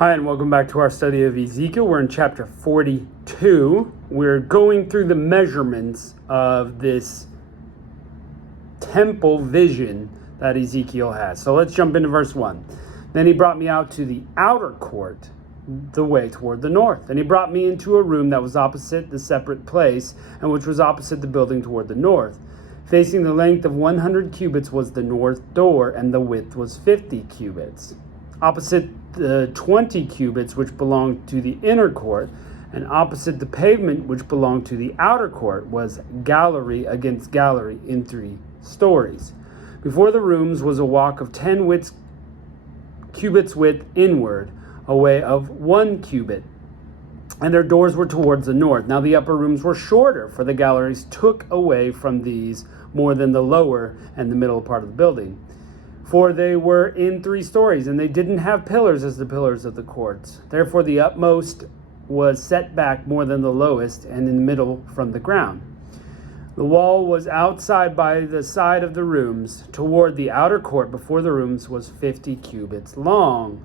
Hi, and welcome back to our study of Ezekiel. We're in chapter 42. We're going through the measurements of this temple vision that Ezekiel has. So let's jump into verse 1. Then he brought me out to the outer court, the way toward the north. And he brought me into a room that was opposite the separate place, and which was opposite the building toward the north. Facing the length of 100 cubits was the north door, and the width was 50 cubits. Opposite the 20 cubits which belonged to the inner court, and opposite the pavement which belonged to the outer court, was gallery against gallery in 3 stories. Before the rooms was a walk of 10 cubits width inward, a way of 1 cubit, and their doors were towards the north. Now the upper rooms were shorter, for the galleries took away from these more than the lower and the middle part of the building. For they were in 3 stories, and they didn't have pillars as the pillars of the courts. Therefore the upmost was set back more than the lowest, and in the middle from the ground. The wall was outside by the side of the rooms, toward the outer court before the rooms was 50 cubits long.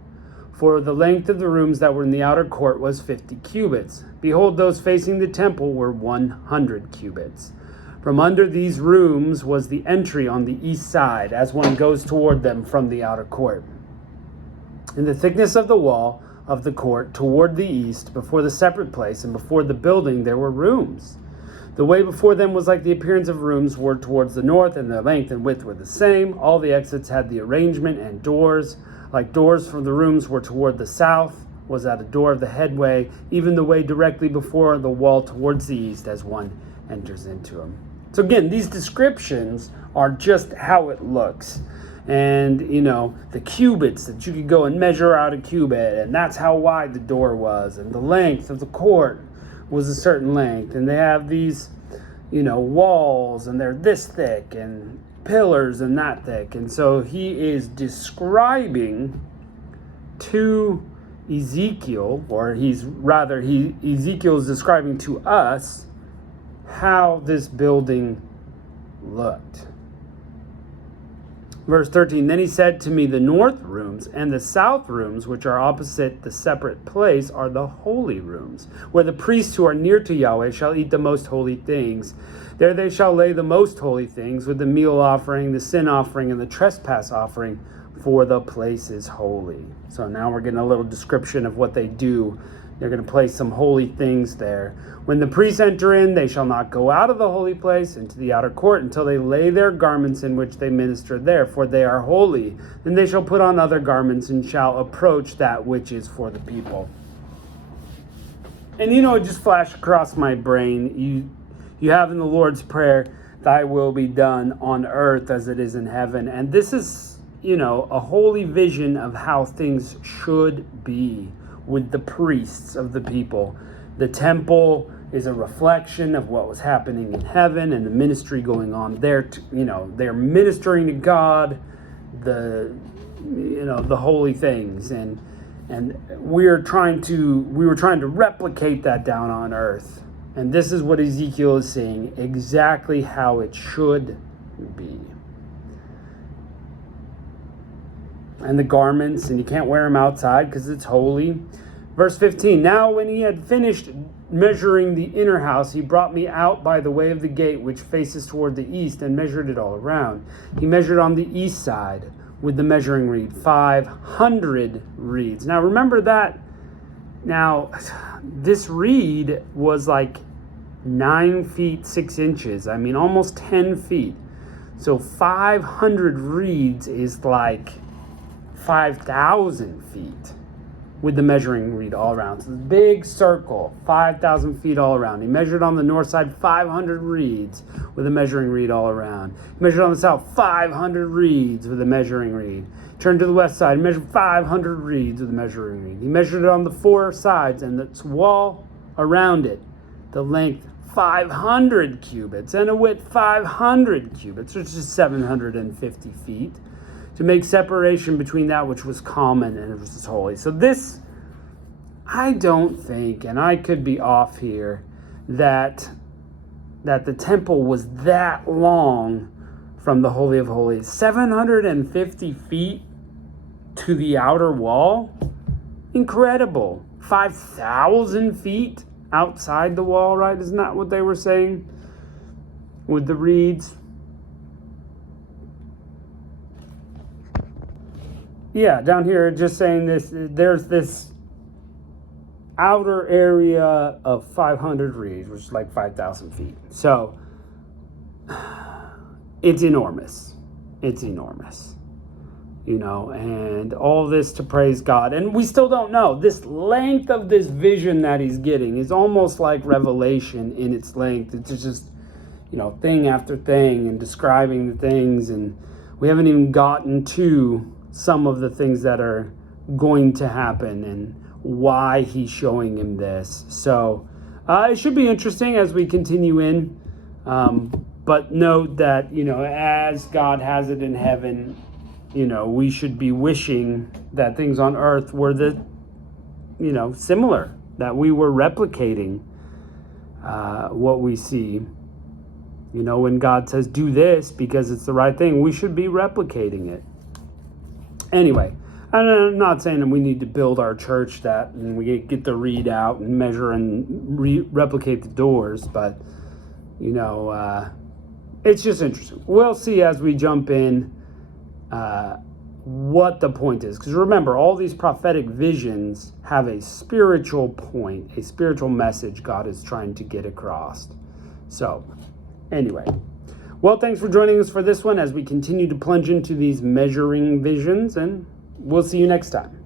For the length of the rooms that were in the outer court was 50 cubits. Behold, those facing the temple were 100 cubits. From under these rooms was the entry on the east side, as one goes toward them from the outer court. In the thickness of the wall of the court toward the east, before the separate place and before the building, there were rooms. The way before them was like the appearance of rooms were towards the north, and their length and width were the same. All the exits had the arrangement, and doors, like doors from the rooms, were toward the south, was at a door of the headway, even the way directly before the wall towards the east, as one enters into them. So again, these descriptions are just how it looks. And, the cubits that you could go and measure out a cubit, and that's how wide the door was, and the length of the court was a certain length. And they have these, walls, and they're this thick, and pillars and that thick. And so he is describing to Ezekiel, Ezekiel is describing to us how this building looked. Verse 13, then he said to me, the north rooms and the south rooms, which are opposite the separate place, are the holy rooms, where the priests who are near to Yahweh shall eat the most holy things. There they shall lay the most holy things, with the meal offering, the sin offering, and the trespass offering, for the place is holy. So now we're getting a little description of what they do. They're going to place some holy things there. When the priests enter in, they shall not go out of the holy place into the outer court until they lay their garments in which they minister there, for they are holy. Then they shall put on other garments and shall approach that which is for the people. And it just flashed across my brain. You have in the Lord's Prayer, thy will be done on earth as it is in heaven. And this is, a holy vision of how things should be with the priests of the people. The temple is a reflection of what was happening in heaven and the ministry going on there. They're ministering to God, the holy things, and we were trying to replicate that down on earth. And this is what Ezekiel is saying, exactly how it should be. And the garments, and you can't wear them outside because it's holy. Verse 15, now when he had finished measuring the inner house, he brought me out by the way of the gate which faces toward the east, and measured it all around. He measured on the east side with the measuring reed, 500 reeds. Now remember that. Now this reed was like 9 feet 6 inches. I mean, almost 10 feet. So 500 reeds is like 5,000 feet with the measuring reed all around. So this big circle, 5,000 feet all around. He measured on the north side 500 reeds with a measuring reed all around. He measured on the south 500 reeds with a measuring reed. Turned to the west side, measured 500 reeds with a measuring reed. He measured it on the 4 sides and its wall around it. The length 500 cubits and a width 500 cubits, which is 750 feet. To make separation between that which was common and which was holy. So this, I don't think, and I could be off here, that the temple was that long from the Holy of Holies. 750 feet to the outer wall Incredible. 5,000 feet outside the wall, right? Isn't that what they were saying with the reeds? Yeah, down here just saying this, there's this outer area of 500 reeds, which is like 5,000 feet. So it's enormous. It's enormous, and all this to praise God. And we still don't know. This length of this vision that he's getting is almost like Revelation in its length. It's just, thing after thing and describing the things. And we haven't even gotten to some of the things that are going to happen and why he's showing him this. So it should be interesting as we continue in. But note that, as God has it in heaven, we should be wishing that things on earth were similar, that we were replicating what we see. When God says do this because it's the right thing, we should be replicating it. Anyway, I'm not saying that we need to build our church that and we get the reed out and measure and replicate the doors, but it's just interesting. We'll see as we jump in what the point is. Because remember, all these prophetic visions have a spiritual point, a spiritual message God is trying to get across. So, anyway. Well, thanks for joining us for this one as we continue to plunge into these measuring visions, and we'll see you next time.